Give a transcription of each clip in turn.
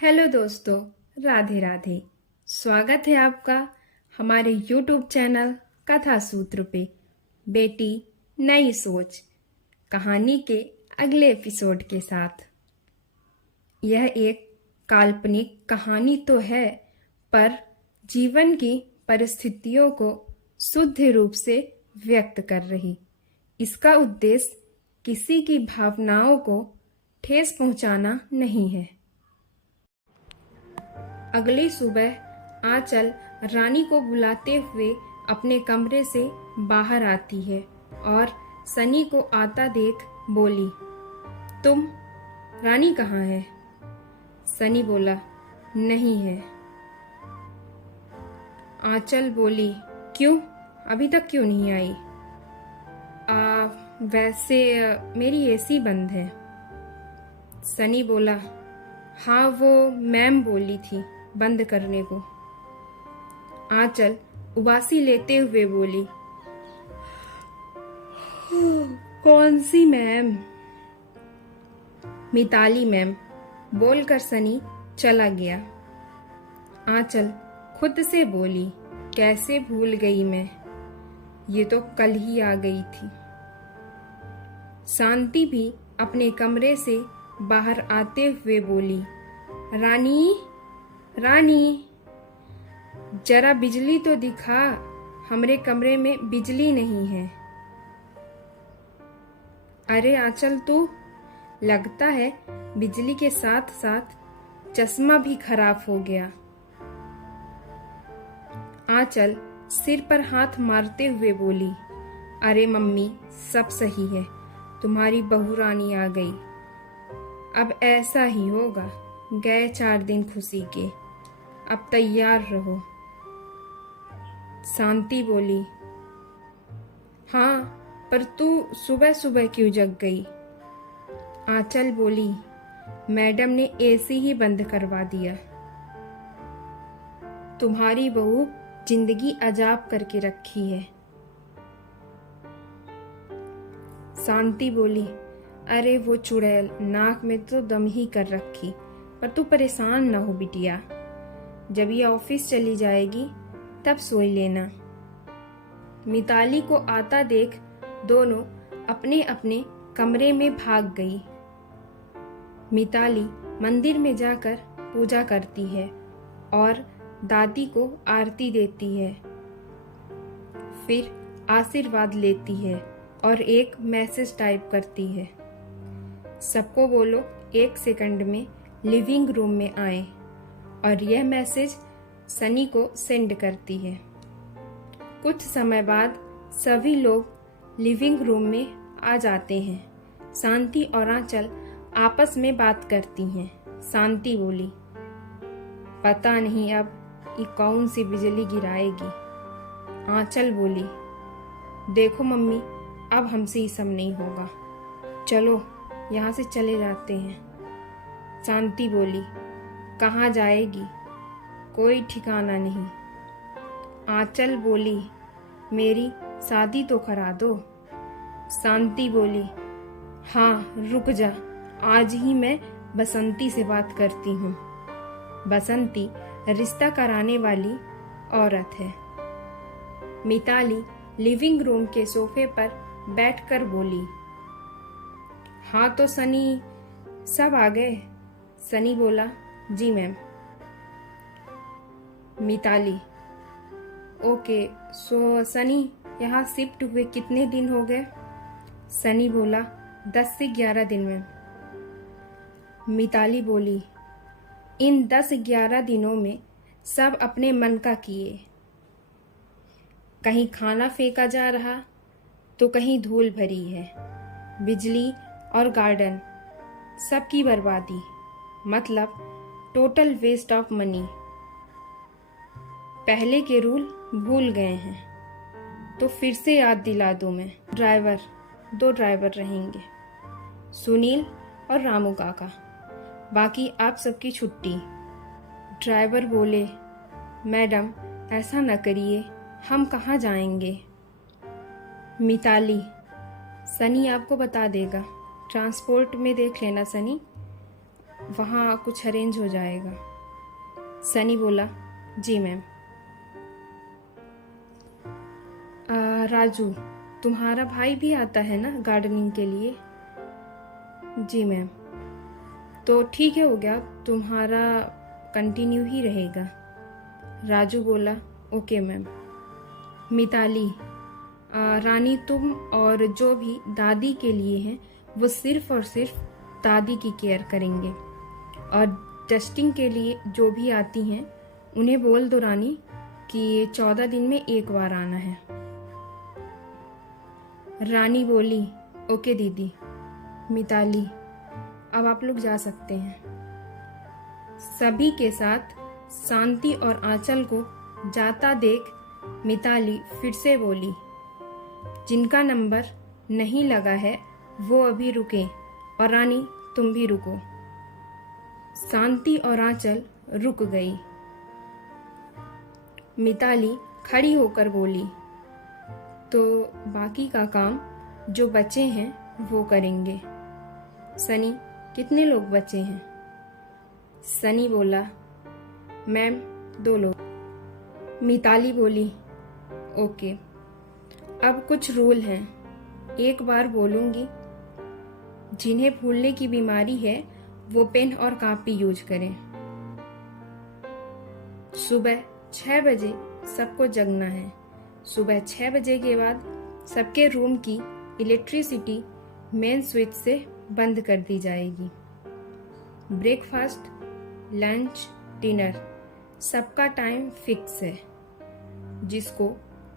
Hello दोस्तों, राधे राधे। स्वागत है आपका हमारे YouTube चैनल कथा सूत्र पे। बेटी नई सोच कहानी के अगले एपिसोड के साथ। यह एक काल्पनिक कहानी तो है, पर जीवन की परिस्थितियों को शुद्ध रूप से व्यक्त कर रही। इसका उद्देश्य किसी की भावनाओं को ठेस पहुंचाना नहीं है। अगली सुबह आंचल रानी को बुलाते हुए अपने कमरे से बाहर आती है और सनी को आता देख बोली, तुम? रानी कहाँ है? सनी बोला, नहीं है। आंचल बोली, क्यों? अभी तक क्यों नहीं आई? वैसे मेरी एसी बंद है। सनी बोला, हाँ वो मैम बोली थी बंद करने को। आंचल उबासी लेते हुए बोली, कौन सी मैम? मिताली मैम, बोलकर सनी चला गया। आंचल खुद से बोली, कैसे भूल गई मैं, ये तो कल ही आ गई थी। शांति भी अपने कमरे से बाहर आते हुए बोली, रानी रानी, जरा बिजली तो दिखा, हमरे कमरे में बिजली नहीं है। अरे आंचल, तू लगता है बिजली के साथ साथ चश्मा भी खराब हो गया। आंचल सिर पर हाथ मारते हुए बोली, अरे मम्मी, सब सही है, तुम्हारी बहू रानी आ गई। अब ऐसा ही होगा, गए 4 दिन खुशी के, अब तैयार रहो। शांति बोली, हाँ, पर तू सुबह सुबह क्यों जग गई? आंचल बोली, मैडम ने एसी ही बंद करवा दिया। तुम्हारी बहू जिंदगी अजाब करके रखी है। शांति बोली, अरे वो चुड़ैल नाक में तो दम ही कर रखी, पर तू परेशान न हो बिटिया, जब ये ऑफिस चली जाएगी तब सोई लेना। मिताली को आता देख दोनों अपने अपने कमरे में भाग गई। मिताली मंदिर में जाकर पूजा करती है और दादी को आरती देती है, फिर आशीर्वाद लेती है और एक मैसेज टाइप करती है, सबको बोलो 1 सेकंड में लिविंग रूम में आए, और यह मैसेज सनी को सेंड करती है। कुछ समय बाद सभी लोग लिविंग रूम में आ जाते हैं। शांति और आंचल आपस में बात करती हैं। शांति बोली, पता नहीं अब ये कौन सी बिजली गिराएगी। आंचल बोली, देखो मम्मी, अब हमसे ये सब नहीं होगा, चलो यहाँ से चले जाते हैं। शांति बोली, कहाँ जाएगी? कोई ठिकाना नहीं। आंचल बोली, मेरी शादी तो करा दो। शांति बोली, हाँ रुक जा, आज ही मैं बसंती से बात करती हूँ। बसंती रिश्ता कराने वाली औरत है। मिताली लिविंग रूम के सोफे पर बैठकर बोली, हाँ तो सनी, सब आ गए? सनी बोला, जी मैम। मिताली, ओके, सो सनी, यहाँ शिफ्ट हुए कितने दिन हो गए? सनी बोला, 10 से 11 दिन में। मिताली बोली, इन 10-11 दिनों में सब अपने मन का किए, कहीं खाना फेंका जा रहा तो कहीं धूल भरी है, बिजली और गार्डन सबकी बर्बादी, मतलब टोटल वेस्ट ऑफ मनी। पहले के रूल भूल गए हैं तो फिर से याद दिला दूं मैं। 2 ड्राइवर रहेंगे, सुनील और रामू काका, बाकी आप सबकी छुट्टी। ड्राइवर बोले, मैडम ऐसा न करिए, हम कहाँ जाएंगे? मिताली, सनी आपको बता देगा, ट्रांसपोर्ट में देख लेना सनी, वहाँ कुछ अरेंज हो जाएगा। सनी बोला, जी मैम। राजू, तुम्हारा भाई भी आता है ना गार्डनिंग के लिए? जी मैम। तो ठीक है, हो गया, तुम्हारा कंटिन्यू ही रहेगा। राजू बोला, ओके मैम। मिताली, रानी तुम और जो भी दादी के लिए हैं वो सिर्फ और सिर्फ दादी की केयर करेंगे, और डस्टिंग के लिए जो भी आती हैं उन्हें बोल दो रानी कि 14 दिन में एक बार आना है। रानी बोली, ओके दीदी। मिताली, अब आप लोग जा सकते हैं। सभी के साथ शांति और आंचल को जाता देख मिताली फिर से बोली, जिनका नंबर नहीं लगा है वो अभी रुके, और रानी तुम भी रुको। शांति और आंचल रुक गई। मिताली खड़ी होकर बोली, तो बाकी का काम जो बचे हैं वो करेंगे। सनी, कितने लोग बचे हैं? सनी बोला, मैम 2 लोग। मिताली बोली, ओके। अब कुछ रूल हैं, एक बार बोलूंगी। जिन्हें भूलने की बीमारी है वो पेन और कॉपी यूज करें। सुबह 6 बजे सबको जगना है। सुबह 6 बजे के बाद सबके रूम की इलेक्ट्रिसिटी मेन स्विच से बंद कर दी जाएगी। ब्रेकफास्ट, लंच, डिनर सबका टाइम फिक्स है। जिसको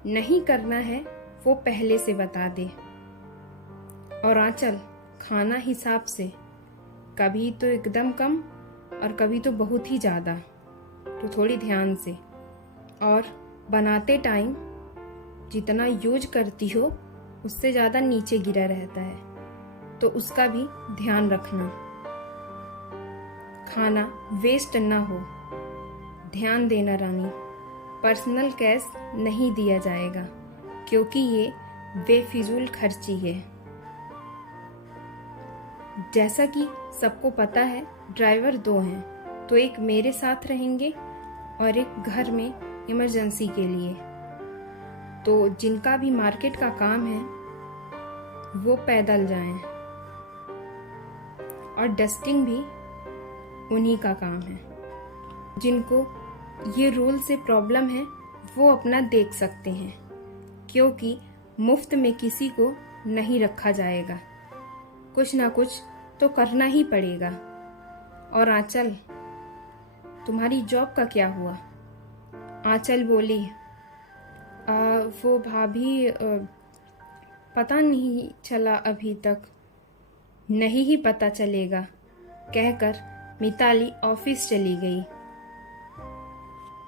नहीं करना है वो पहले से बता दे। और आंचल, खाना हिसाब से, कभी तो एकदम कम और कभी तो बहुत ही ज़्यादा, तो थोड़ी ध्यान से। और बनाते टाइम जितना यूज करती हो उससे ज़्यादा नीचे गिरा रहता है, तो उसका भी ध्यान रखना। खाना वेस्ट ना हो, ध्यान देना रानी। पर्सनल कैश नहीं दिया जाएगा क्योंकि ये बेफिजूल खर्ची है। जैसा कि सबको पता है ड्राइवर 2 हैं, तो एक मेरे साथ रहेंगे और एक घर में इमरजेंसी के लिए। तो जिनका भी मार्केट का काम है वो पैदल जाएं, और डस्टिंग भी उन्हीं का काम है। जिनको ये रूल से प्रॉब्लम है वो अपना देख सकते हैं, क्योंकि मुफ्त में किसी को नहीं रखा जाएगा, कुछ ना कुछ तो करना ही पड़ेगा। और आंचल, तुम्हारी जॉब का क्या हुआ? आंचल बोली, वो भाभी, पता नहीं चला अभी तक। नहीं ही पता चलेगा, कहकर मिताली ऑफिस चली गई।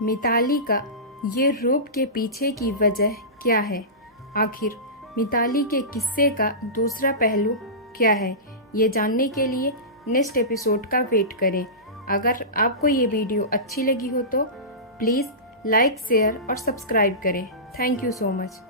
मिताली का ये रूप के पीछे की वजह क्या है? आखिर मिताली के किस्से का दूसरा पहलू क्या है? ये जानने के लिए नेक्स्ट एपिसोड का वेट करें। अगर आपको ये वीडियो अच्छी लगी हो तो प्लीज़ लाइक, शेयर और सब्सक्राइब करें। Thank you so much.